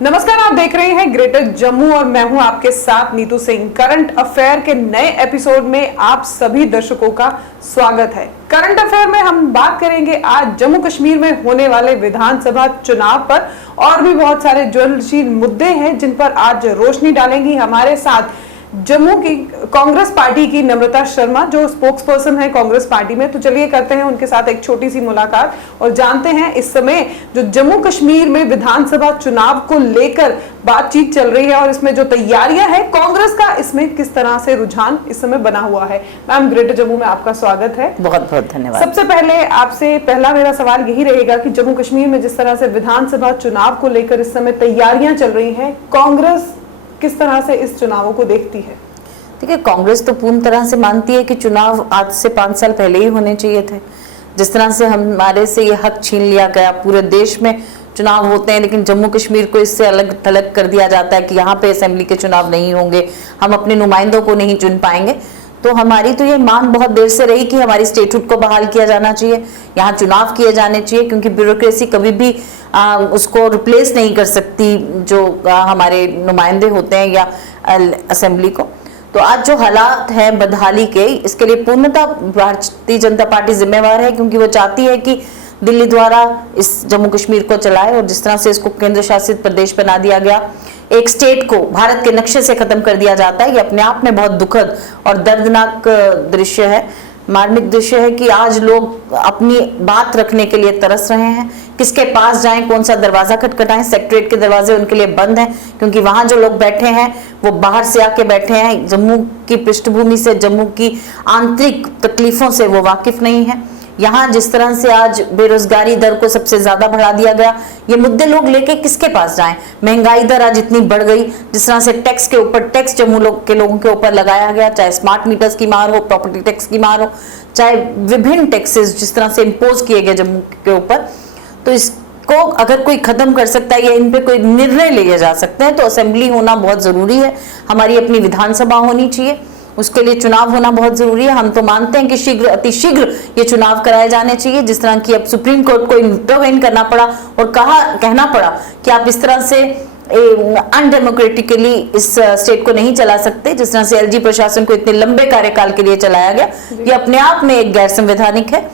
नमस्कार, आप देख रहे हैं ग्रेटर जम्मू और मैं हूं आपके साथ नीतू सिंह। करंट अफेयर के नए एपिसोड में आप सभी दर्शकों का स्वागत है। करंट अफेयर में हम बात करेंगे आज जम्मू कश्मीर में होने वाले विधानसभा चुनाव पर और भी बहुत सारे ज्वलनशील मुद्दे हैं जिन पर आज रोशनी डालेंगी हमारे साथ जम्मू की कांग्रेस पार्टी की नम्रता शर्मा, जो स्पोक्स पर्सन है कांग्रेस पार्टी में। तो चलिए करते हैं उनके साथ एक छोटी सी मुलाकात और जानते हैं इस समय जो जम्मू कश्मीर में विधानसभा चुनाव को लेकर बातचीत चल रही है और इसमें जो तैयारियां हैं कांग्रेस का, इसमें किस तरह से रुझान इस समय बना हुआ है। मैम, ग्रेटर जम्मू में आपका स्वागत है। बहुत बहुत धन्यवाद। सबसे पहले आपसे पहला मेरा सवाल यही रहेगा कि जम्मू कश्मीर में जिस तरह से विधानसभा चुनाव को लेकर इस समय तैयारियां चल रही हैं, कांग्रेस किस तरह से इस चुनावों को देखती है? देखिए, कांग्रेस तो पूर्ण तरह से मानती है कि चुनाव आज से 5 साल पहले ही होने चाहिए थे। जिस तरह से हमारे से ये हक छीन लिया गया, पूरे देश में चुनाव होते हैं लेकिन जम्मू कश्मीर को इससे अलग थलग कर दिया जाता है कि यहाँ पे असेंबली के चुनाव नहीं होंगे, हम अपने नुमाइंदों को नहीं चुन पाएंगे। तो हमारी तो ये मांग बहुत देर से रही कि हमारी स्टेटहुड को बहाल किया जाना चाहिए, यहाँ चुनाव किए जाने चाहिए, क्योंकि ब्यूरोक्रेसी कभी भी उसको रिप्लेस नहीं कर सकती जो हमारे नुमाइंदे होते हैं या असेंबली को। तो आज जो हालात हैं बदहाली के, इसके लिए पूर्णतः भारतीय जनता पार्टी जिम्मेवार है, क्योंकि वो चाहती है कि दिल्ली द्वारा इस जम्मू कश्मीर को चलाए और जिस तरह से इसको केंद्र शासित प्रदेश बना दिया गया, एक स्टेट को भारत के नक्शे से खत्म कर दिया जाता है। ये अपने आप में बहुत दुखद और दर्दनाक दृश्य है, मार्मिक दृश्य है कि आज लोग अपनी बात रखने के लिए तरस रहे हैं। किसके पास जाएं, कौन सा दरवाजा खटखटाएं? सेक्रेटरीट के दरवाजे उनके लिए बंद हैं, क्योंकि वहां जो लोग बैठे हैं वो बाहर से आके बैठे हैं, जम्मू की पृष्ठभूमि से, जम्मू की आंतरिक तकलीफों से वो वाकिफ नहीं है। यहाँ जिस तरह से आज बेरोजगारी दर को सबसे ज्यादा बढ़ा दिया गया, ये मुद्दे लोग लेके किसके पास जाएं? महंगाई दर आज इतनी बढ़ गई, जिस तरह से टैक्स के ऊपर टैक्स जम्मू के लोगों के ऊपर लगाया गया, चाहे स्मार्ट मीटर्स की मार हो, प्रॉपर्टी टैक्स की मार हो, चाहे विभिन्न टैक्सेस जिस तरह से इम्पोज किए गए जम्मू के ऊपर, तो इसको अगर कोई खत्म कर सकता है या इन पे कोई निर्णय लिए जा सकते हैं तो असेंबली होना बहुत जरूरी है। हमारी अपनी विधानसभा होनी चाहिए, उसके लिए चुनाव होना बहुत जरूरी है। हम तो मानते हैं कि शीघ्र अतिशीघ्र ये चुनाव कराए जाने चाहिए। जिस तरह की अब सुप्रीम कोर्ट को इंटरवेन करना पड़ा और कहना पड़ा कि आप इस तरह से अनडेमोक्रेटिकली इस स्टेट को नहीं चला सकते, जिस तरह से एलजी प्रशासन को इतने लंबे कार्यकाल के लिए चलाया गया, ये अपने आप में एक गैर संवैधानिक है।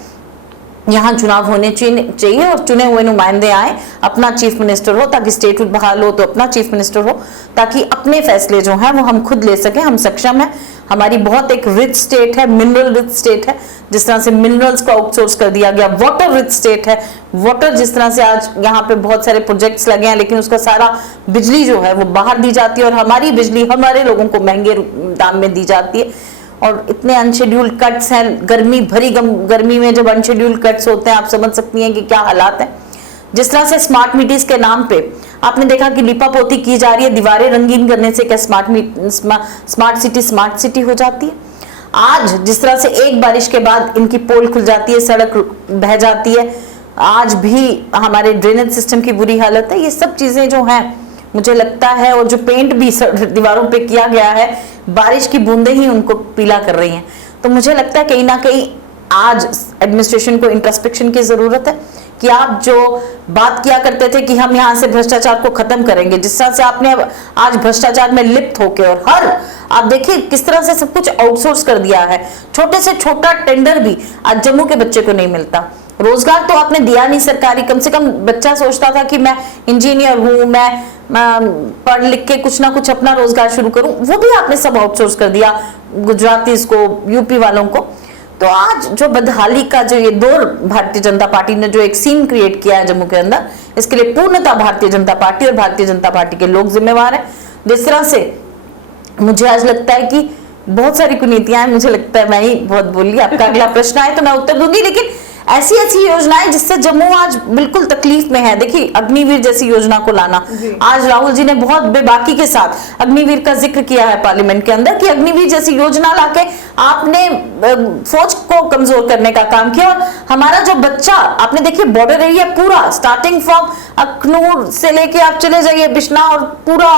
यहाँ चुनाव होने चाहिए और चुने हुए नुमाइंदे आए, अपना चीफ मिनिस्टर हो ताकि स्टेटहुड बहाल हो, तो अपना चीफ मिनिस्टर हो ताकि अपने फैसले जो हैं वो हम खुद ले सकें। हम सक्षम हैं, हमारी बहुत एक रिच स्टेट है, मिनरल रिच स्टेट है, जिस तरह से मिनरल्स को आउटसोर्स कर दिया गया। वाटर रिच स्टेट है, वाटर जिस तरह से आज यहाँ पे बहुत सारे प्रोजेक्ट्स लगे हैं लेकिन उसका सारा बिजली जो है वो बाहर दी जाती है और हमारी बिजली हमारे लोगों को महंगे दाम में दी जाती है। और इतने अनशेड्यूल्ड कट्स हैं, गर्मी भरी गर्मी में जब अनशेड्यूल्ड कट्स होते हैं, आप समझ सकती हैं कि क्या हालात हैं। जिस तरह से स्मार्ट मीटर्स के नाम पे आपने देखा कि लिपापोती की जा रही है, दीवारें रंगीन करने से क्या स्मार्ट सिटी हो जाती है? आज जिस तरह से एक बारिश के बाद इनकी पोल खुल जाती है, सड़क बह जाती है, आज भी हमारे ड्रेनेज सिस्टम की बुरी हालत है। ये सब चीजें जो हैं मुझे लगता है, और जो पेंट भी दीवारों पे किया गया है, बारिश की बूंदें ही उनको पीला कर रही हैं। तो मुझे लगता है कहीं ना कहीं आज एडमिनिस्ट्रेशन को इंट्रोस्पेक्शन की जरूरत है कि आप जो बात किया करते थे कि हम यहाँ से भ्रष्टाचार को खत्म करेंगे, जिस तरह से आपने आज भ्रष्टाचार में लिप्त होके और आप देखिए किस तरह से सब कुछ आउटसोर्स कर दिया है। छोटे से छोटा टेंडर भी आज जम्मू के बच्चे को नहीं मिलता। रोजगार तो आपने दिया नहीं सरकारी, कम से कम बच्चा सोचता था कि मैं इंजीनियर हूं, मैं पढ़ लिख के कुछ ना कुछ अपना रोजगार शुरू करूं, वो भी आपने सब आउटसोर्स कर दिया गुजराती को, यूपी वालों को। तो आज जो बदहाली का जो ये दौर भारतीय जनता पार्टी ने जो एक सीन क्रिएट किया है जम्मू के अंदर, इसके लिए पूर्णतः भारतीय जनता पार्टी और भारतीय जनता पार्टी के लोग जिम्मेवार हैं। जिस तरह से मुझे आज लगता है कि बहुत सारी कुनीतियां हैं, मुझे लगता है मैं ही बहुत बोली, आपका अगला प्रश्न आए तो मैं उत्तर दूंगी, लेकिन ऐसी ऐसी योजनाएं जिससे जम्मू आज बिल्कुल तकलीफ में है। देखिए, अग्निवीर जैसी योजना को लाना, आज राहुल जी ने बहुत बेबाकी के साथ अग्निवीर का जिक्र किया है पार्लियामेंट के अंदर कि अग्निवीर जैसी योजना लाके आपने फौज को कमजोर करने का काम किया। और हमारा जो बच्चा, आपने देखिए बॉर्डर एरिया पूरा स्टार्टिंग फ्रॉम अखनूर से लेके आप चले जाइए बिश्ना और पूरा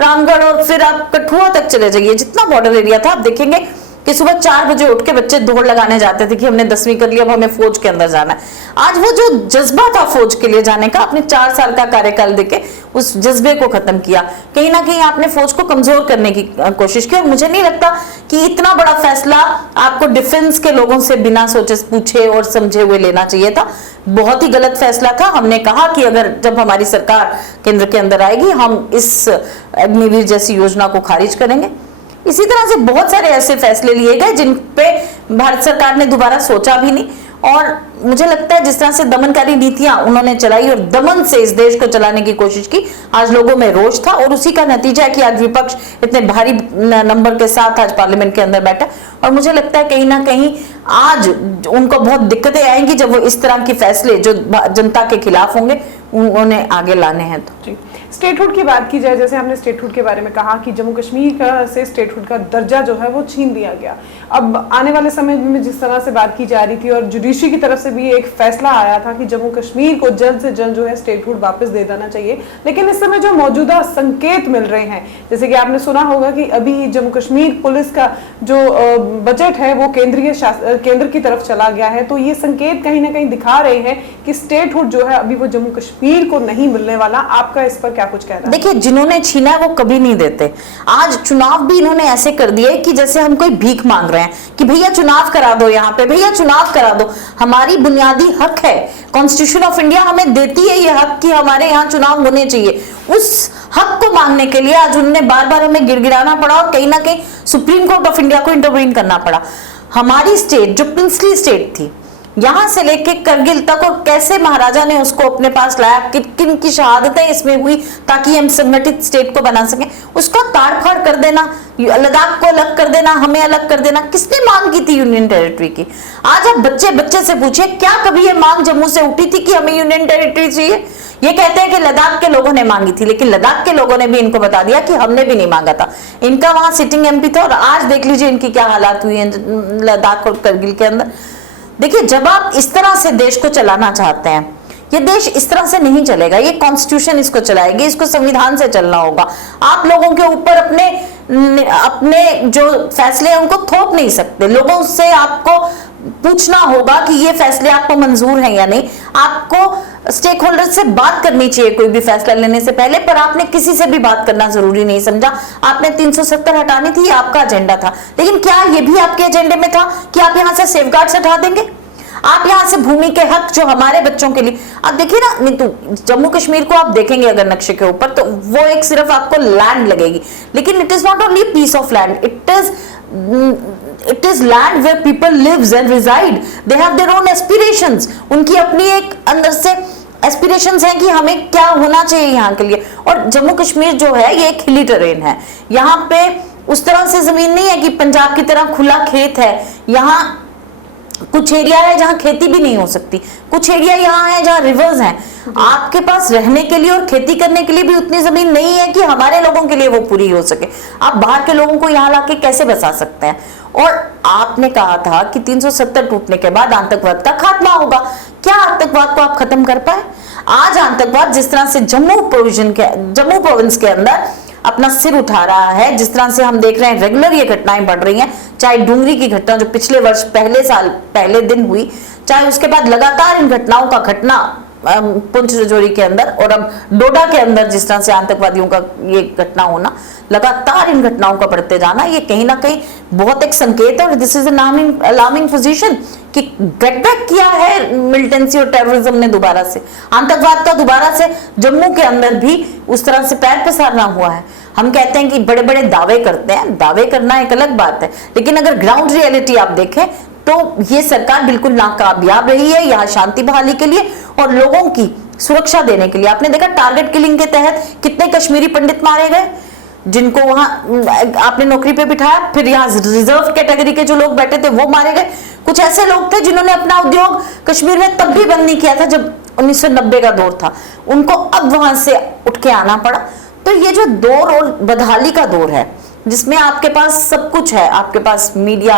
रामगढ़ और फिर आप कठुआ तक चले जाइए, जितना बॉर्डर एरिया था आप देखेंगे कि सुबह 4 बजे उठ के बच्चे दौड़ लगाने जाते थे कि हमने 10वीं कर लिया, अब हमें फौज के अंदर जाना है। आज वो जो जज्बा था फौज के लिए जाने का, अपने 4 साल का कार्यकाल देके उस जज्बे को खत्म किया। कहीं ना कहीं आपने फौज को कमजोर करने की कोशिश की, और मुझे नहीं लगता कि इतना बड़ा फैसला आपको डिफेंस के लोगों से बिना सोचे पूछे और समझे हुए लेना चाहिए था। बहुत ही गलत फैसला था। हमने कहा कि अगर जब हमारी सरकार केंद्र के अंदर आएगी, हम इस अग्निवीर जैसी योजना को खारिज करेंगे। इसी तरह से बहुत सारे ऐसे फैसले लिए गए जिन पे भारत सरकार ने दोबारा सोचा भी नहीं, और मुझे लगता है जिस तरह से दमनकारी नीतियां उन्होंने चलाई और दमन से इस देश को चलाने की कोशिश की, आज लोगों में रोष था, और उसी का नतीजा है कि आज विपक्ष इतने भारी नंबर के साथ आज पार्लियामेंट के अंदर बैठा। और मुझे लगता है कहीं ना कहीं आज उनको बहुत दिक्कतें आएंगी जब वो इस तरह के फैसले जो जनता के खिलाफ होंगे उन्हें आगे लाने हैं। तो स्टेटहुड की बात की जाए, जैसे आपने स्टेटहुड के बारे में कहा कि जम्मू कश्मीर का से स्टेटहुड का दर्जा जो है वो छीन लिया गया। अब आने वाले समय में जिस तरह से बात की जा रही थी, और जुडिशरी की तरफ से भी एक फैसला आया था कि जम्मू कश्मीर को जल्द से जल्द जो है स्टेटहुड वापस दे देना चाहिए, लेकिन इस समय जो मौजूदा संकेत मिल रहे हैं, जैसे कि आपने सुना होगा कि अभी जम्मू कश्मीर पुलिस का जो बजट है वो केंद्र की तरफ चला गया है, तो ये संकेत कहीं ना कहीं दिखा रहे हैं कि स्टेटहुड जो है अभी वो जम्मू कश्मीर को नहीं मिलने वाला। आपका इस पर क्या कुछ कहना है? देखिए, जिन्होंने छीना है वो कभी नहीं देते। आज चुनाव भी इन्होंने ऐसे कर दिए कि जैसे हम कोई भीख मांग रहे हैं कि भैया चुनाव करा दो, यहाँ पे भैया चुनाव करा दो। हमारी बुनियादी हक है, कॉन्स्टिट्यूशन ऑफ इंडिया हमें देती है ये हक कि हमारे यहाँ चुनाव होने चाहिए। उस हक को मांगने के लिए आज उन्हें बार बार हमें गिड़गिड़ाना पड़ा, और कहीं ना कहीं सुप्रीम कोर्ट ऑफ इंडिया को इंटरवीन करना पड़ा। हमारी स्टेट जो प्रिंसली स्टेट थी, यहां से लेके करगिल तक, और कैसे महाराजा ने उसको अपने पास लाया, किन की शहादतें इसमें हुई ताकि हम संगठित स्टेट को बना सकें, उसका ताड़-फाड़ कर देना, लद्दाख को अलग कर देना, हमें अलग कर देना, किसने मांग की थी यूनियन टेरिटरी की? आज आप बच्चे से पूछिए, क्या कभी ये मांग जम्मू से उठी थी कि हमें यूनियन टेरिटरी चाहिए? ये कहते हैं कि लद्दाख के लोगों ने मांगी थी, लेकिन लद्दाख के लोगों ने भी इनको बता दिया कि हमने भी नहीं मांगा था। इनका वहां सिटिंग एमपी था, और आज देख लीजिए इनकी क्या हालात हुई है लद्दाख और करगिल के अंदर। देखिए, जब आप इस तरह से देश को चलाना चाहते हैं, ये देश इस तरह से नहीं चलेगा। ये कॉन्स्टिट्यूशन इसको चलाएगी, इसको संविधान से चलना होगा। आप लोगों के ऊपर अपने जो फैसले हैं उनको थोप नहीं सकते। लोगों से आपको पूछना होगा कि ये फैसले आपको मंजूर हैं या नहीं। आपको स्टेक होल्डर से बात करनी चाहिए कोई भी फैसला लेने से पहले, पर आपने किसी से भी बात करना जरूरी नहीं समझा। आपने 370 हटानी थी, आपका एजेंडा था, लेकिन क्या ये भी आपके एजेंडे में था कि आप यहां से सेफगार्ड्स हटा देंगे? आप यहां से भूमि के हक जो हमारे बच्चों के लिए, आप देखिए ना नीतू, जम्मू कश्मीर को आप देखेंगे अगर नक्शे के ऊपर, तो वो एक सिर्फ आपको लैंड लगेगी, लेकिन it is not only piece of land, it is land where people lives and reside. They have their own aspirations. उनकी अपनी एक अंदर से एस्पिरेशंस हैं कि हमें क्या होना चाहिए यहाँ के लिए। और जम्मू कश्मीर जो है ये एक हिली टेरेन है, यहाँ पे उस तरह से जमीन नहीं है कि पंजाब की तरह खुला खेत है। यहाँ कुछ एरिया है जहाँ खेती भी नहीं हो सकती, कुछ एरिया यहाँ है जहाँ रिवर्स हैं। आपके पास रहने के लिए और खेती करने के लिए भी उतनी जमीन नहीं है कि हमारे लोगों के लिए वो पूरी हो सके। आप बाहर के लोगों को यहाँ लाके कैसे बसा सकते हैं? और आपने कहा था कि 370 टूटने के बाद आतंकवाद का खात्मा होगा। क्या आतंकवाद को आप खत्म कर पाए? आज आतंकवाद जिस तरह से जम्मू प्रोविंस के अंदर अपना सिर उठा रहा है, जिस तरह से हम देख रहे हैं रेगुलर ये घटनाएं बढ़ रही हैं, चाहे डूंगरी की घटना जो पिछले वर्ष पहले दिन हुई, चाहे उसके बाद लगातार इन घटनाओं का घटना पुंछ राजौरी के अंदर और अब डोडा के अंदर जिस तरह से आतंकवादियों का ये घटना होना, लगातार इन घटनाओं का बढ़ते जाना, ये कहीं ना कहीं बहुत एक संकेत है। और दिस इज अलार्मिंग पोजीशन कि गेट बैक किया है मिलिटेंसी और टेररिज्म ने दोबारा से, आतंकवाद का दोबारा से जम्मू के अंदर भी उस तरह से पैर पसारना हुआ है। हम कहते हैं कि बड़े बड़े दावे करते हैं, दावे करना एक अलग बात है, लेकिन अगर ग्राउंड रियलिटी आप देखें तो ये सरकार बिल्कुल नाकामयाब रही है यहाँ शांति बहाली के लिए और लोगों की सुरक्षा देने के लिए। आपने देखा टारगेट किलिंग के तहत कितने कश्मीरी पंडित मारे गए जिनको वहां आपने नौकरी पे बिठाया, फिर यहाँ रिजर्व कैटेगरी के जो लोग बैठे थे वो मारे गए। कुछ ऐसे लोग थे जिन्होंने अपना उद्योग कश्मीर में तब भी बंद नहीं किया था जब 1990 का दौर था, उनको अब वहां से उठ के आना पड़ा। तो ये जो दौर और बदहाली का दौर है जिसमें आपके पास सब कुछ है, आपके पास मीडिया,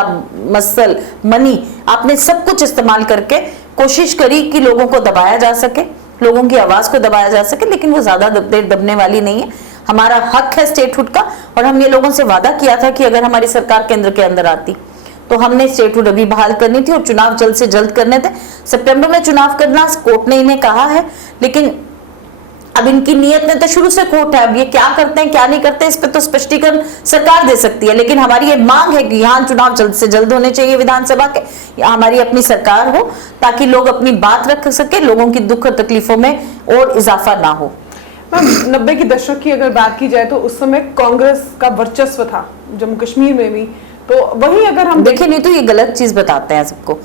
मसल, मनी, आपने सब कुछ इस्तेमाल करके कोशिश करी कि लोगों को दबाया जा सके, लोगों की आवाज को दबाया जा सके, लेकिन वो ज्यादा देर दबने वाली नहीं है। हमारा हक है स्टेटहुड का और हम ये लोगों से वादा किया था कि अगर हमारी सरकार केंद्र के अंदर आती तो हमने स्टेटहुड अभी बहाल करनी थी और चुनाव जल्द से जल्द करने थे। सितंबर में चुनाव करना कोर्ट ने इन्हें कहा है, लेकिन अब इनकी नीयत में तो शुरू से खोट है। अब ये क्या करते हैं क्या नहीं करते इस पर तो स्पष्टीकरण सरकार दे सकती है, लेकिन हमारी ये मांग है कि यहाँ चुनाव जल्द से जल्द होने चाहिए विधानसभा के, हमारी अपनी सरकार हो ताकि लोग अपनी बात रख सके, लोगों की दुख और तकलीफों में और इजाफा ना हो। 90 के दशक की अगर बात की जाए तो उस समय कांग्रेस का वर्चस्व था जम्मू कश्मीर में भी, तो वही अगर हम देखिए नहीं तो ये गलत चीज बताते हैं सबको।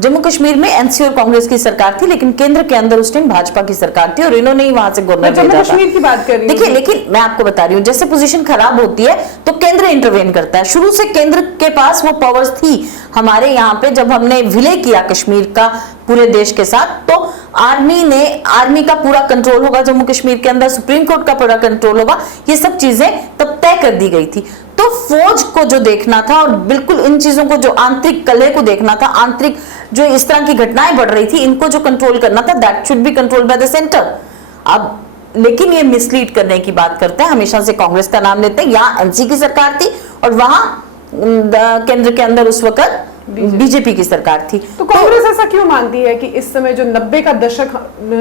जम्मू कश्मीर में एनसी और कांग्रेस की सरकार थी, लेकिन केंद्र के अंदर उस टाइम भाजपा की सरकार थी और इन्होंने ही वहां से गवर्नर भेजा था। जम्मू कश्मीर की बात कर रही हूं। देखिए, लेकिन मैं आपको बता रही हूँ जैसे पोजीशन खराब होती है तो केंद्र इंटरवेन करता है। शुरू से केंद्र के पास वो पावर्स थी। हमारे यहाँ पे जब हमने विलय किया कश्मीर का पूरे देश के साथ, तो आर्मी का पूरा कंट्रोल होगा जम्मू कश्मीर के अंदर, सुप्रीम कोर्ट का पूरा कंट्रोल होगा, ये सब चीजें तब तय कर दी गई थी। तो फौज को जो देखना था और बिल्कुल इन चीजों को जो आंतरिक कलह को देखना था, आंतरिक जो इस तरह की घटनाएं बढ़ रही थी इनको जो कंट्रोल करना था, that should be control by the centre. अब लेकिन ये मिसलीड करने की बात करते हैं, हमेशा से कांग्रेस का नाम लेते हैं। यहाँ एनसी की सरकार थी और वहां केंद्र के अंदर उस वक्त बीजेपी की सरकार थी। तो कांग्रेस ऐसा क्यों मानती है कि इस समय जो 90 का दशक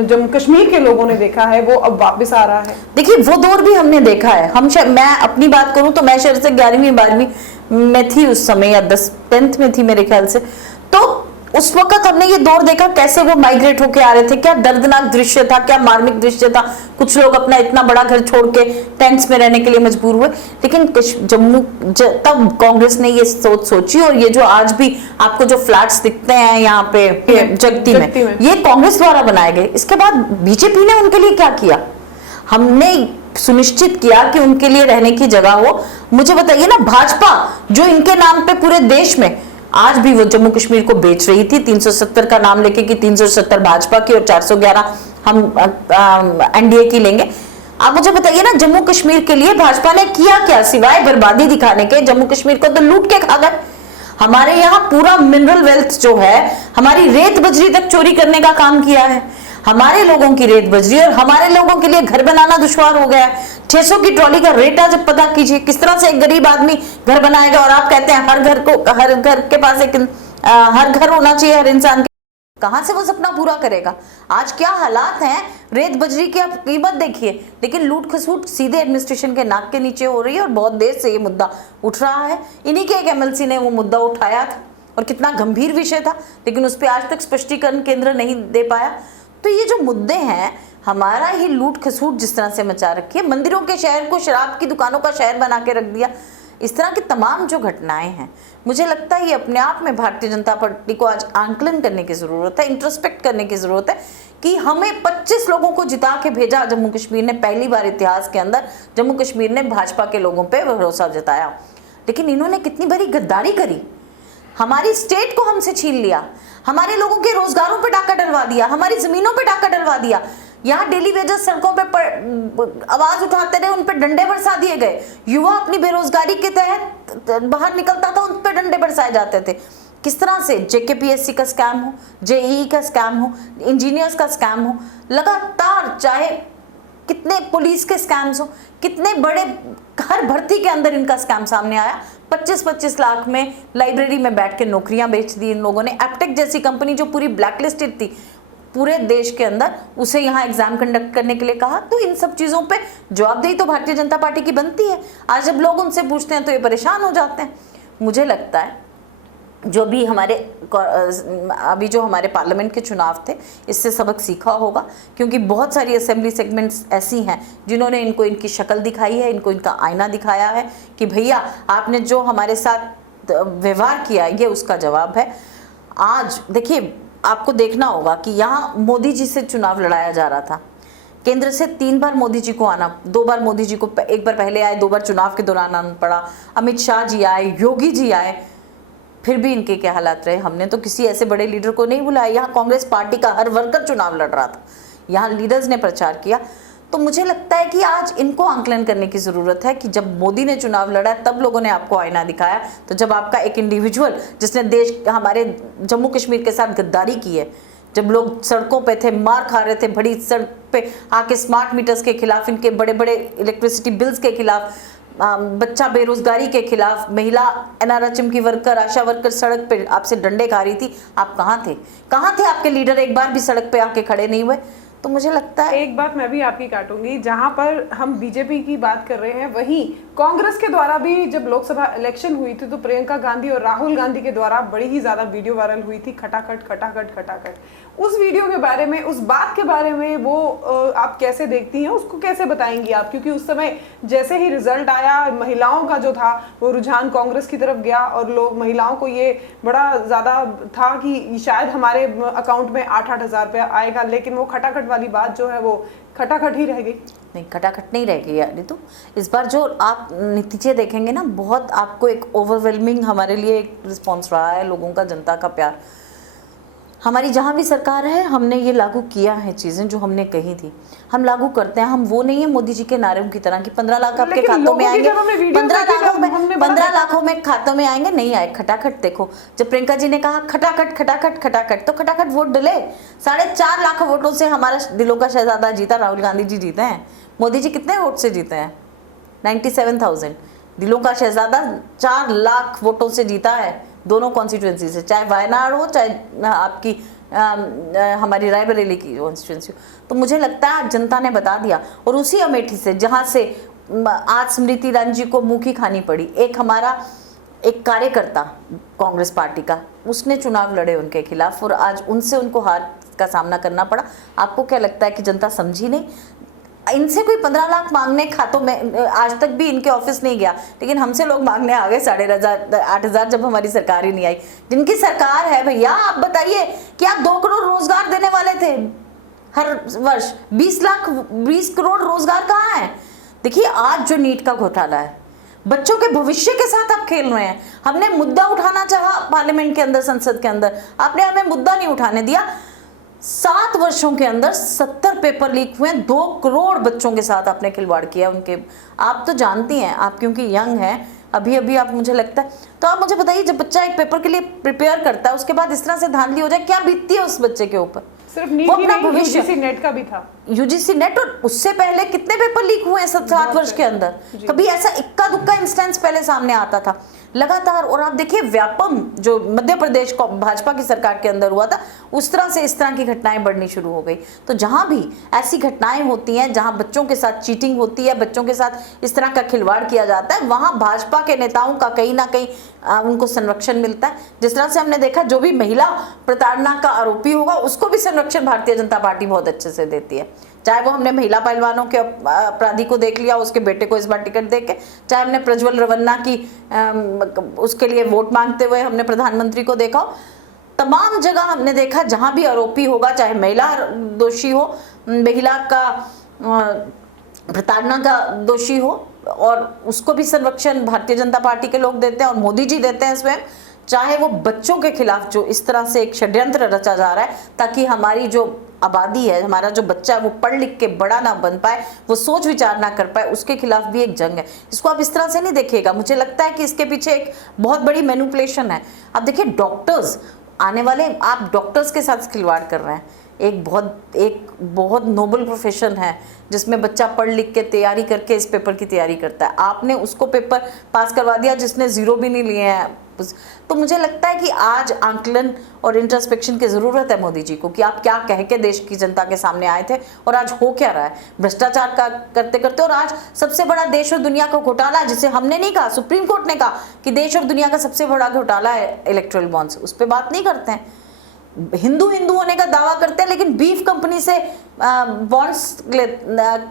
जम्मू कश्मीर के लोगों ने देखा है वो अब वापस आ रहा है? देखिए वो दौर भी हमने देखा है। मैं अपनी बात करूं तो मैं शायद से 11वीं 12वीं में थी उस समय, या 10th में थी मेरे ख्याल से। तो उस वक्त हमने ये दौर देखा कैसे वो माइग्रेट होके आ रहे थे, क्या दर्दनाक दृश्य था, क्या मार्मिक दृश्य था। कुछ लोग अपना इतना बड़ा घर छोड़ के टेंट्स में रहने के लिए मजबूर हुए। लेकिन तब कांग्रेस ने ये सोची, और ये जो आज भी आपको जो फ्लैट्स दिखते हैं यहाँ पे जगती में, ये कांग्रेस द्वारा बनाए गए। इसके बाद बीजेपी ने उनके लिए क्या किया? हमने सुनिश्चित किया कि उनके लिए रहने की जगह हो। मुझे बताइए ना, भाजपा जो इनके नाम पे पूरे देश में आज भी वो जम्मू कश्मीर को बेच रही थी 370 का नाम लेके कि 370 भाजपा की और 411 हम एनडीए की लेंगे। आप मुझे बताइए ना, जम्मू कश्मीर के लिए भाजपा ने किया क्या सिवाय बर्बादी दिखाने के? जम्मू कश्मीर को तो लूट के खा गए। हमारे यहाँ पूरा मिनरल वेल्थ जो है, हमारी रेत बजरी तक चोरी करने का काम किया है। हमारे लोगों की रेत बजरी और हमारे लोगों के लिए घर बनाना दुश्वार हो गया है। 600 की ट्रॉली का रेट आज पता कीजिए, किस तरह से एक गरीब आदमी घर बनाएगा। और आप कहते हैं हर घर के पास एक हर घर होना चाहिए हर इंसान के। कहां से वो सपना पूरा करेगा? आज क्या हालात हैं, रेत बजरी की आप कीमत देखिए। लेकिन लूट खसूट सीधे एडमिनिस्ट्रेशन के नाक के नीचे हो रही है और बहुत देर से ये मुद्दा उठ रहा है। इन्हीं के एक एमएलसी ने वो मुद्दा उठाया था और कितना गंभीर विषय था, लेकिन उस पर आज तक स्पष्टीकरण केंद्र नहीं दे पाया। तो ये जो मुद्दे हैं, हमारा ही लूट खसूट जिस तरह से मचा रखी है, मंदिरों के शहर को शराब की दुकानों का शहर बना के रख दिया, इस तरह की तमाम जो घटनाएं हैं, मुझे लगता है ये अपने आप में भारतीय जनता पार्टी को आज आंकलन करने की जरूरत है, इंट्रोस्पेक्ट करने की जरूरत है कि हमें 25 लोगों को जिता के भेजा जम्मू कश्मीर ने। पहली बार इतिहास के अंदर जम्मू कश्मीर ने भाजपा के लोगों पर भरोसा जताया, लेकिन इन्होंने कितनी बड़ी गद्दारी करी। हमारी स्टेट को हमसे छीन लिया, हमारे लोगों के रोजगारों पे डाका डलवा दिया, हमारी जमीनों पे डाका डलवा दिया। यहाँ डेली वेजेस सड़कों पे आवाज उठाते रहे, उन पे डंडे बरसा दिए गए। युवा अपनी बेरोजगारी के तहत बाहर निकलता था, उन पे डंडे बरसाए जाते थे। किस तरह से जेकेपीएससी का स्कैम हो, जेईई का स्कैम हो, इंजीनियर्स का स्कैम हो, लगातार चाहे कितने पुलिस के स्कैम्स हो, कितने बड़े हर भर्ती के अंदर इनका स्कैम सामने आया। 25-25 लाख में लाइब्रेरी में बैठ के नौकरियां बेच दी इन लोगों ने। एप्टेक जैसी कंपनी जो पूरी ब्लैकलिस्टेड थी पूरे देश के अंदर, उसे यहाँ एग्जाम कंडक्ट करने के लिए कहा। तो इन सब चीजों पे जवाबदेही तो भारतीय जनता पार्टी की बनती है। आज जब लोग उनसे पूछते हैं तो ये परेशान हो जाते हैं। मुझे लगता है जो भी अभी जो हमारे पार्लियामेंट के चुनाव थे, इससे सबक सीखा होगा, क्योंकि बहुत सारी असेंबली सेगमेंट्स ऐसी हैं जिन्होंने इनको इनकी शक्ल दिखाई है, इनको इनका आईना दिखाया है कि भैया आपने जो हमारे साथ व्यवहार किया ये उसका जवाब है। आज देखिए, आपको देखना होगा कि यहाँ मोदी जी से चुनाव लड़ाया जा रहा था। केंद्र से 3 बार मोदी जी को आना, 2 बार मोदी जी को, एक बार पहले आए, 2 बार चुनाव के दौरान आना पड़ा। अमित शाह जी आए, योगी जी आए, फिर भी इनके क्या हालात रहे। हमने तो किसी ऐसे बड़े लीडर को नहीं बुलाया। यहाँ कांग्रेस पार्टी का हर वर्कर चुनाव लड़ रहा था, यहाँ लीडर्स ने प्रचार किया। तो मुझे लगता है कि आज इनको आंकलन करने की जरूरत है कि जब मोदी ने चुनाव लड़ा तब लोगों ने आपको आईना दिखाया, तो जब आपका एक इंडिविजुअल जिसने हमारे जम्मू कश्मीर के साथ गद्दारी की है, जब लोग सड़कों पे थे, मार खा रहे थे, बड़ी सड़क पे आके स्मार्ट मीटर्स के खिलाफ, इनके बड़े बड़े इलेक्ट्रिसिटी बिल्स के खिलाफ, बच्चा बेरोजगारी के खिलाफ, महिला एनआरएचएम की वर्कर, आशा वर्कर सड़क पे आपसे डंडे खा रही थी, आप कहाँ थे? कहाँ थे आपके लीडर? एक बार भी सड़क पे आके खड़े नहीं हुए। तो मुझे लगता है एक बात मैं भी आपकी काटूंगी, जहां पर हम बीजेपी की बात कर रहे हैं वहीं कांग्रेस के द्वारा भी जब लोकसभा इलेक्शन हुई थी तो प्रियंका गांधी और राहुल गांधी के द्वारा बड़ी ही ज्यादा वीडियो वायरल हुई थी, खटाखट खटाखट खटाखट। उस वीडियो के बारे में, उस बात के बारे में वो आप कैसे देखती हैं, उसको कैसे बताएंगी आप? क्योंकि उस समय जैसे ही रिजल्ट आया, महिलाओं का जो था वो रुझान कांग्रेस की तरफ गया और लोग, महिलाओं को ये बड़ा ज्यादा था कि शायद हमारे अकाउंट में 8-8 हजार रुपया आएगा, लेकिन वो खटाखट वाली बात जो है वो खटाखट ही रह गई। नहीं, खटाखट नहीं रह गई यार रितु। इस बार जो आप नतीजे देखेंगे ना, बहुत आपको एक ओवरवेलमिंग हमारे लिए एक रिस्पॉन्स रहा है, लोगों का, जनता का प्यार। हमारी जहाँ भी सरकार है, हमने ये लागू किया है चीज़ें जो हमने कही थी, हम लागू करते हैं। हम वो नहीं है मोदी जी के नारों की तरह कि 15 लाख आपके खातों में आएंगे, 15 लाखों में खातों में आएंगे, नहीं आए। खटाखट देखो, जब प्रियंका जी ने कहा खटाखट खटाखट खटाखट, तो खटाखट वोट डले। 4.5 लाख वोटों से हमारा दिलों का शहजादा जीता, राहुल गांधी जी जीते हैं। मोदी जी कितने वोट से जीते हैं? 97,000। दिलों का शहजादा 4 लाख वोटों से जीता है दोनों कॉन्स्टिट्यूएंसी से, चाहे वायनाड हो, चाहे आपकी हमारी रायबरेली की कॉन्स्टिट्यूएंसी हो। तो मुझे लगता है जनता ने बता दिया। और उसी अमेठी से, जहाँ से आज स्मृति ईरानी जी को मुंह की खानी पड़ी, एक हमारा एक कार्यकर्ता कांग्रेस पार्टी का, उसने चुनाव लड़े उनके खिलाफ और आज उनसे उनको हार का सामना करना पड़ा। आपको क्या लगता है कि जनता समझी नहीं? इनसे कोई 15 लाख मांगने खातों में, आज तक भी इनके ऑफिस नहीं गया, लेकिन हमसे लोग मांगने आ गए 8,500 जब हमारी सरकार ही नहीं आई। जिनकी सरकार है भैया, आप बताइए कि आप 2 करोड़ रोजगार देने वाले थे हर वर्ष, 20 करोड़ रोजगार कहाँ है? देखिए, आज जो नीट का घोटाला है, बच्चों के भविष्य के साथ आप खेल रहे हैं। हमने मुद्दा उठाना चाहा पार्लियामेंट के अंदर, संसद के अंदर, आपने हमें मुद्दा नहीं उठाने दिया। 7 वर्षों के अंदर 70 पेपर लीक हुए, 2 करोड़ बच्चों के साथ आपने खिलवाड़ किया उनके। आप तो जानती हैं, आप क्योंकि यंग हैं, अभी आप, मुझे लगता है, तो आप मुझे बताइए, जब बच्चा एक पेपर के लिए प्रिपेयर करता है, उसके बाद इस तरह से धांधली हो जाए, क्या बीतती है उस बच्चे के ऊपर? सिर्फ नीट ही नहीं, यूजीसी नेट का भी था। यूजीसी नेट, और उससे पहले कितने पेपर लीक हुए 7 वर्ष के अंदर? कभी ऐसा इक्का दुक्का इंस्टेंस पहले सामने आता था लगातार। और आप देखिए, व्यापम जो मध्य प्रदेश को भाजपा की सरकार के अंदर हुआ था, उस तरह से इस तरह की घटनाएं बढ़नी शुरू हो गई। तो जहां भी ऐसी घटनाएं होती हैं, जहां बच्चों के साथ चीटिंग होती है, बच्चों के साथ इस तरह का खिलवाड़ किया जाता है, वहां भाजपा के नेताओं का कहीं ना कहीं उनको संरक्षण मिलता है। जिस तरह से हमने देखा, जो भी महिला प्रताड़ना का आरोपी होगा उसको भी संरक्षण भारतीय जनता पार्टी बहुत अच्छे से देती है। चाहे वो हमने महिला पहलवानों के अपराधी को देख लिया, उसके बेटे को इस बार टिकट देके, चाहे हमने प्रज्वल रवन्ना की उसके लिए वोट मांगते हुए हमने प्रधानमंत्री को देखा हो। तमाम जगह हमने देखा, जहां भी आरोपी होगा, चाहे महिला दोषी हो, महिला का प्रताड़ना का दोषी हो, और उसको भी संरक्षण भारतीय जनता पार्टी के लोग देते हैं और मोदी जी देते हैं स्वयं। चाहे वो बच्चों के खिलाफ जो इस तरह से एक षड्यंत्र रचा जा रहा है ताकि हमारी जो आबादी है, हमारा जो बच्चा है, वो पढ़ लिख के बड़ा ना बन पाए, वो सोच विचार ना कर पाए, उसके खिलाफ भी एक जंग है। इसको आप इस तरह से नहीं देखिएगा। मुझे लगता है कि इसके पीछे एक बहुत बड़ी मैनिपुलेशन है। आप देखिए, डॉक्टर्स आने वाले, आप डॉक्टर्स के साथ खिलवाड़ कर रहे हैं। एक बहुत नोबल प्रोफेशन है जिसमें बच्चा पढ़ लिख के तैयारी करके इस पेपर की तैयारी करता है। आपने उसको पेपर पास करवा दिया जिसने 0 भी नहीं लिए हैं। तो मुझे लगता है कि आज आंकलन और इंट्रोस्पेक्शन की ज़रूरत है मोदी जी को, कि आप क्या कह के देश की जनता के सामने आए थे और आज हो क्या रहा है भ्रष्टाचार का करते करते। और आज सबसे बड़ा देश और दुनिया का घोटाला, जिसे हमने नहीं कहा, सुप्रीम कोर्ट ने कहा कि देश और दुनिया का सबसे बड़ा घोटाला है इलेक्टोरल बॉन्ड्स, उस पर बात नहीं करते हैं। हिंदू होने का दावा करते हैं, लेकिन बीफ कंपनी से बॉन्ड्स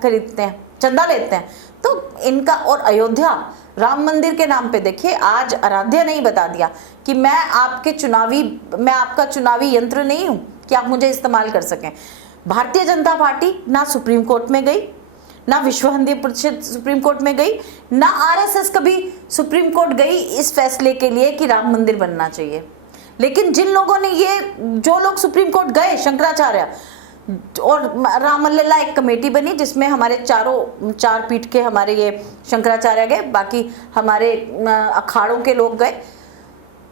खरीदते हैं, चंदा लेते हैं। तो इनका, और अयोध्या राम मंदिर के नाम पे देखिए, आज आराध्या नहीं बता दिया कि मैं आपका चुनावी यंत्र नहीं हूं कि आप मुझे इस्तेमाल कर सकें। भारतीय जनता पार्टी ना सुप्रीम कोर्ट में गई, ना विश्व हिंदू परिषद सुप्रीम कोर्ट में गई, ना आरएसएस कभी सुप्रीम कोर्ट गई इस फैसले के लिए कि राम मंदिर बनना चाहिए। लेकिन जिन लोगों ने जो लोग सुप्रीम कोर्ट गए, शंकराचार्य, और रामलला एक कमेटी बनी जिसमें हमारे 4 पीठ के हमारे ये शंकराचार्य गए, बाकी हमारे अखाड़ों के लोग गए।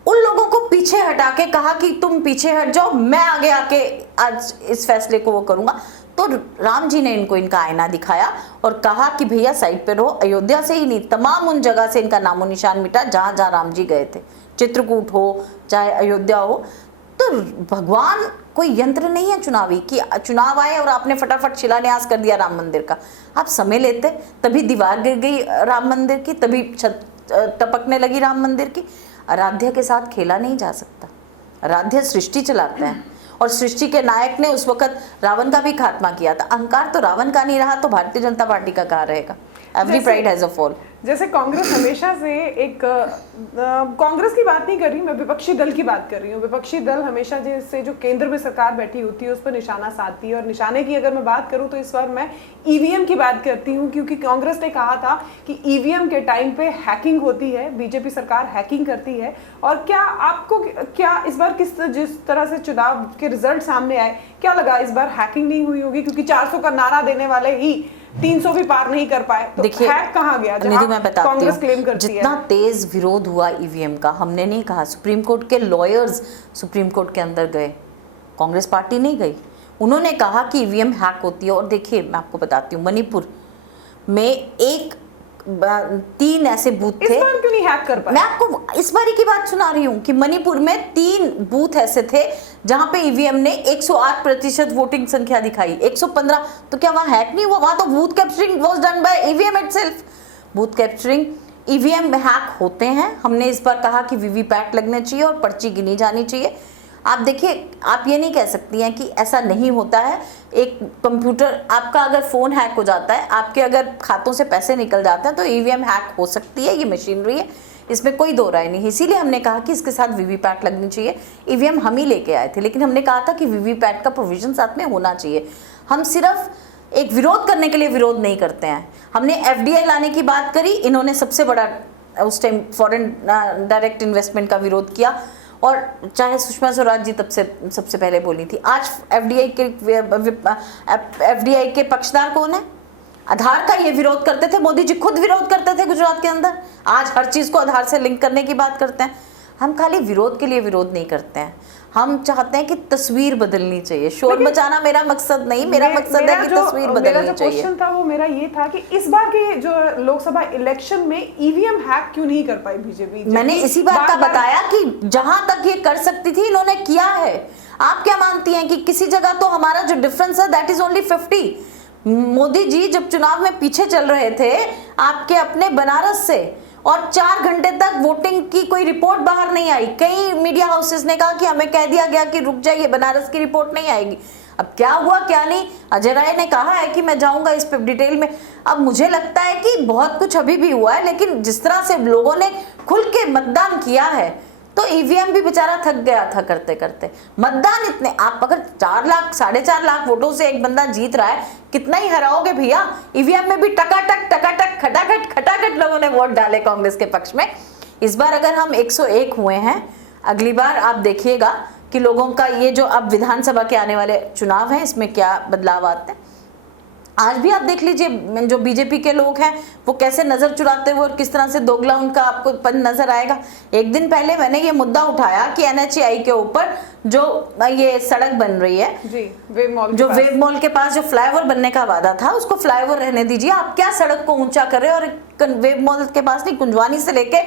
उन लोगों को पीछे हटा के कहा कि तुम पीछे हट जाओ, मैं आगे आके आज इस फैसले को वो करूंगा। तो राम जी ने इनको इनका आईना दिखाया और कहा कि भैया साइड पे रहो, अयोध्या से ही नहीं तमाम उन जगह से इनका नामो निशान मिटा जहां जहां राम जी गए थे, चित्रकूट हो चाहे अयोध्या हो। तो भगवान कोई यंत्र नहीं है चुनावी कि चुनाव आए और आपने फटाफट शिलान्यास कर दिया राम मंदिर का। आप समय लेते, तभी दीवार गिर गई राम मंदिर की, तभी छत टपकने लगी राम मंदिर की। आराध्य के साथ खेला नहीं जा सकता। आराध्य सृष्टि चलाता है और सृष्टि के नायक ने उस वक्त रावण का भी खात्मा किया था। अहंकार तो रावण का नहीं रहा तो भारतीय जनता पार्टी का कहाँ रहेगा? Every pride has a fall. जैसे कांग्रेस हमेशा से एक कांग्रेस की बात नहीं कर रही, मैं विपक्षी दल की बात कर रही हूँ। विपक्षी दल हमेशा जैसे जो केंद्र में सरकार बैठी होती है उस पर निशाना साधती है, और निशाने की अगर मैं बात करूँ तो इस बार मैं ईवीएम की बात करती हूँ, क्योंकि कांग्रेस ने कहा था कि ईवीएम के टाइम पे हैकिंग होती है, बीजेपी सरकार हैकिंग करती है। और क्या आपको क्या इस बार जिस तरह से चुनाव के रिजल्ट सामने आए, क्या लगा इस बार हैकिंग नहीं हुई होगी? क्योंकि 400 का नारा देने वाले ही 300 भी पार नहीं कर पाए, तो देखिए हैक कहाँ गया? निधि, मैं बताती कांग्रेस क्लेम हूँ करती जितना है। तेज विरोध हुआ ईवीएम का, हमने नहीं कहा। सुप्रीम कोर्ट के लॉयर्स सुप्रीम कोर्ट के अंदर गए, कांग्रेस पार्टी नहीं गई। उन्होंने कहा कि ईवीएम हैक होती है। और देखिए मैं आपको बताती हूँ, मणिपुर में 3 ऐसे बूथ थे। इस बार क्यों नहीं हैक कर पाए? मैं आपको इस बारी की बात सुना रही हूँ कि मणिपुर में 3 बूथ ऐसे थे जहां पे ईवीएम ने 108% वोटिंग संख्या दिखाई, 115। तो क्या वहां हैक नहीं हुआ? वहां तो booth capturing was done by EVM itself. Booth capturing, EVM में हैक होते हैं। हमने इस बार कहा कि वीवीपैट लगने चाहिए और पर्ची गिनी जानी चाहिए। आप देखिए, आप ये नहीं कह सकती हैं कि ऐसा नहीं होता है। एक कंप्यूटर, आपका अगर फ़ोन हैक हो जाता है, आपके अगर खातों से पैसे निकल जाते हैं, तो ईवीएम हैक हो सकती है। ये मशीनरी है, इसमें कोई दो राय नहीं। इसीलिए हमने कहा कि इसके साथ वीवीपैट लगनी चाहिए। ईवीएम हम ही लेके आए थे, लेकिन हमने कहा था कि वीवीपैट का प्रोविजन साथ में होना चाहिए। हम सिर्फ एक विरोध करने के लिए विरोध नहीं करते हैं। हमने एफडीआई लाने की बात करी, इन्होंने सबसे बड़ा उस टाइम फॉरेन डायरेक्ट इन्वेस्टमेंट का विरोध किया, और चाहे सुषमा स्वराज जी तब से सबसे पहले बोली थी। आज एफडीआई के पक्षदार कौन है? आधार का ये विरोध करते थे, मोदी जी खुद विरोध करते थे गुजरात के अंदर। आज हर चीज को आधार से लिंक करने की बात करते हैं। हम खाली विरोध के लिए विरोध नहीं करते हैं, हम चाहते हैं कि तस्वीर बदलनी चाहिए। शोर मचाना मेरा मकसद नहीं, मेरा मकसद है कि तस्वीर बदलनी चाहिए। मेरा जो क्वेश्चन था वो मेरा ये था कि इस बार के जो लोकसभा इलेक्शन में ईवीएम हैक क्यों नहीं कर पाई बीजेपी? मैंने इसी बात का बताया कि जहां तक ये कर सकती थी इन्होंने किया है। आप क्या मानती हैं कि किसी जगह तो हमारा जो डिफरेंस है that is only 50। Modi ji जब चुनाव में पीछे चल रहे थे आपके अपने बनारस से, और 4 घंटे तक वोटिंग की कोई रिपोर्ट बाहर नहीं आई। कई मीडिया हाउसेस ने कहा कि हमें कह दिया गया कि रुक जाइए, बनारस की रिपोर्ट नहीं आएगी। अब क्या हुआ क्या नहीं, अजय राय ने कहा है कि मैं जाऊंगा इस पे डिटेल में। अब मुझे लगता है कि बहुत कुछ अभी भी हुआ है, लेकिन जिस तरह से लोगों ने खुल के मतदान किया है तो ईवीएम भी बेचारा थक गया था करते करते। मतदान इतने, आप अगर 4 लाख 4.5 लाख वोटों से एक बंदा जीत रहा है, कितना ही हराओगे भैया? ईवीएम में भी टकाटक खटाखट लोगों ने वोट डाले कांग्रेस के पक्ष में। इस बार अगर हम 101 हुए हैं, अगली बार आप देखिएगा कि लोगों का ये जो अब विधानसभा के आने वाले चुनाव हैं इसमें क्या बदलाव आते हैं। आज भी आप देख लीजिए जो बीजेपी के लोग हैं वो कैसे नजर चुराते हुए और किस तरह से दोगला उनका आपको नजर आएगा। एक दिन पहले मैंने ये मुद्दा उठाया कि एनएचएआई के ऊपर जो ये सड़क बन रही है जी, वेब मॉल के पास जो फ्लाईओवर बनने का वादा था, उसको फ्लाईओवर रहने दीजिए। आप क्या सड़क को ऊंचा कर रहे हैं? और वेब मॉल के पास नहीं, कुंजवानी से लेके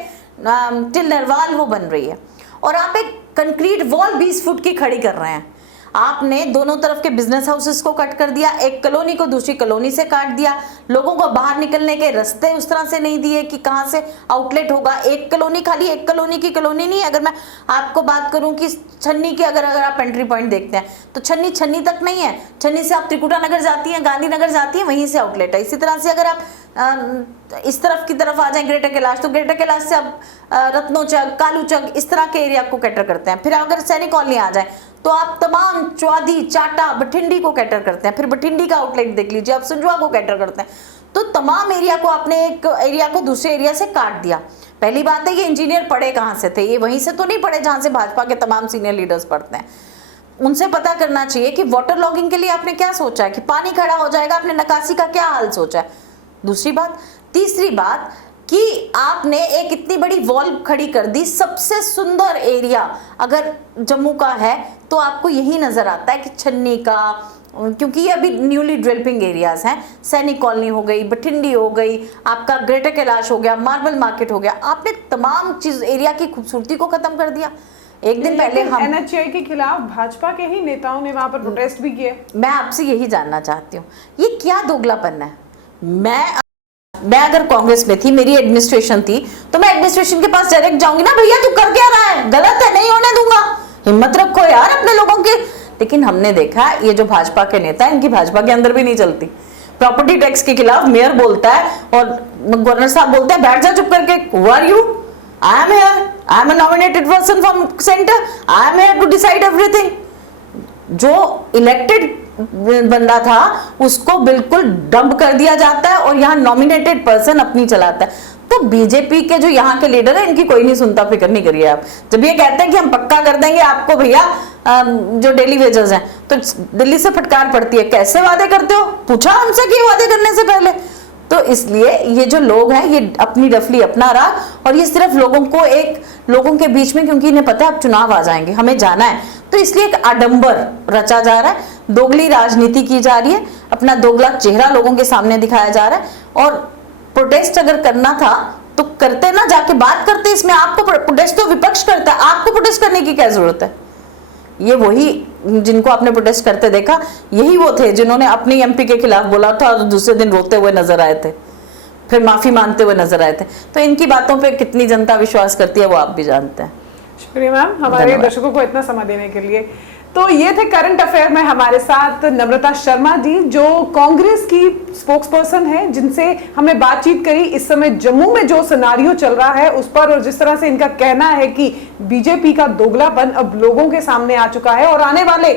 टिल नरवाल वो बन रही है, और आप एक कंक्रीट वॉल 20 फुट की खड़ी कर रहे हैं। आपने दोनों तरफ के बिजनेस हाउसेस को कट कर दिया, एक कॉलोनी को दूसरी कॉलोनी से काट दिया, लोगों को बाहर निकलने के रास्ते उस तरह से नहीं दिए कि कहां से आउटलेट होगा। एक कॉलोनी, खाली एक कॉलोनी की कॉलोनी नहीं। अगर मैं आपको बात करूं कि छन्नी की अगर आप एंट्री पॉइंट देखते हैं तो छन्नी तक नहीं है। छन्नी से आप त्रिकुटा नगर जाती हैं, गांधीनगर जाती हैं, वहीं से आउटलेट है। इसी तरह से अगर आप इस तरफ की तरफ आ जाएं ग्रेटर कैलाश, तो ग्रेटर कैलाश से आप रत्नोचक, कालूचक, इस तरह के एरिया को कैटर करते हैं। फिर अगर सैनिक कॉलोनी आ जाए तो आप तमाम चौदी, चाटा, बठिंडी को कैटर करते हैं। फिर बठिंडी का आउटलेट देख लीजिए, आप सुंजवा को कैटर करते हैं। तो तमाम एरिया को आपने एक एरिया को दूसरे एरिया से काट दिया। पहली बात है, ये इंजीनियर पढ़े कहाँ से थे? ये वहीं से तो नहीं पढ़े जहाँ से भाजपा के तमाम सीनियर लीडर्स पढ़ते हैं। उनसे पता करना चाहिए कि वाटर लॉगिंग के लिए आपने क्या सोचा है, कि पानी खड़ा हो जाएगा, आपने निकासी का क्या हाल सोचा है? दूसरी बात। तीसरी बात कि आपने एक इतनी बड़ी वॉल खड़ी कर दी। सबसे सुंदर एरिया अगर जम्मू का है तो आपको यही नजर आता है कि छन्नी का, क्योंकि ये अभी न्यूली डेवलपिंग एरियाज हैं, सैनिक कॉलोनी हो गई, बठिंडी हो गई, आपका ग्रेटर कैलाश हो गया, मार्बल मार्केट हो गया, आपने तमाम चीज एरिया की खूबसूरती को खत्म कर दिया। एक दिन पहले हम एनएचआई के खिलाफ भाजपा के ही नेताओं ने वहां पर प्रोटेस्ट भी किए। मैं आपसे यही जानना चाहती हूँ, ये क्या दोगलापन है? मैं अगर कांग्रेस में थी, मेरी एडमिनिस्ट्रेशन थी, तो मैं एडमिनिस्ट्रेशन के पास डायरेक्ट जाऊंगी ना, भैया तू कर क्या रहा है, गलत है, नहीं होने दूंगा, हिम्मत रखो यार अपने लोगों की। लेकिन हमने देखा ये जो भाजपा के नेता है, इनकी भाजपा के अंदर भी नहीं चलती। प्रॉपर्टी टैक्स के खिलाफ मेयर बोलता है और गवर्नर साहब बोलते हैं बैठ जा चुप करके, who are you, I am here, I am a nominated person from centre, I am here to decide everything. जो इलेक्टेड बंदा था उसको बिल्कुल डंप कर दिया जाता है और यहाँ नॉमिनेटेड पर्सन अपनी चलाता है। तो बीजेपी के जो यहाँ के लीडर है, इनकी कोई नहीं सुनता, फिक्र नहीं करिए आप। जब ये कहते हैं कि हम पक्का कर देंगे आपको भैया जो डेली वेजेस हैं, तो दिल्ली से फटकार पड़ती है, कैसे वादे करते हो, पूछा हमसे कि वादे करने से पहले। तो इसलिए ये जो लोग हैं, ये अपनी रफली अपना रहा, और ये सिर्फ लोगों के बीच में, क्योंकि इन्हें पता है अब चुनाव आ जाएंगे, हमें जाना है, तो इसलिए एक आडंबर रचा जा रहा है, दोगली राजनीति की जा रही है, अपना दोगला चेहरा लोगों के सामने दिखाया जा रहा है। और प्रोटेस्ट अगर करना था तो करते ना, जाके बात करते। इसमें आपको प्रोटेस्ट तो विपक्ष करता है, आपको प्रोटेस्ट करने की क्या जरूरत है? ये वही जिनको आपने प्रोटेस्ट करते देखा, यही वो थे जिन्होंने अपनी एमपी के खिलाफ बोला था और दूसरे दिन रोते हुए नजर आए थे, फिर माफी मांगते हुए नजर आए थे। तो इनकी बातों पे कितनी जनता विश्वास करती है वो आप भी जानते हैं। शुक्रिया मैम हमारे दर्शकों को इतना समय देने के लिए। तो ये थे करंट अफेयर में हमारे साथ नम्रता शर्मा जी, जो कांग्रेस की स्पोक्सपर्सन है, जिनसे हमने बातचीत करी इस समय जम्मू में जो सिनारियो चल रहा है उस पर, और जिस तरह से इनका कहना है कि बीजेपी का दोगलापन अब लोगों के सामने आ चुका है और आने वाले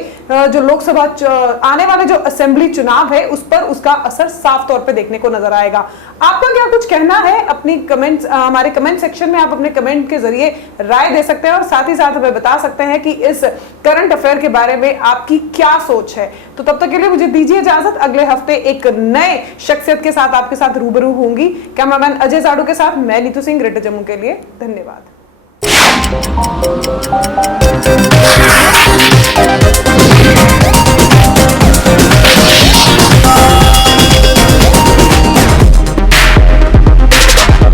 जो असेंबली चुनाव है उस पर उसका असर साफ तौर पे देखने को नजर आएगा। आपका क्या कुछ कहना है? अपनी कमेंट्स हमारे कमेंट सेक्शन में आप अपने कमेंट के जरिए राय दे सकते हैं और साथ ही साथ हमें बता सकते हैं कि इस करंट अफेयर के बारे में आपकी क्या सोच है। तो तब तक के लिए मुझे दीजिए इजाजत, अगले हफ्ते एक नए शख्सियत के साथ आपके साथ रूबरू होंगी। कैमरामैन अजय साडू के साथ मैं नीतू सिंह, ग्रेटर जम्मू के लिए धन्यवाद।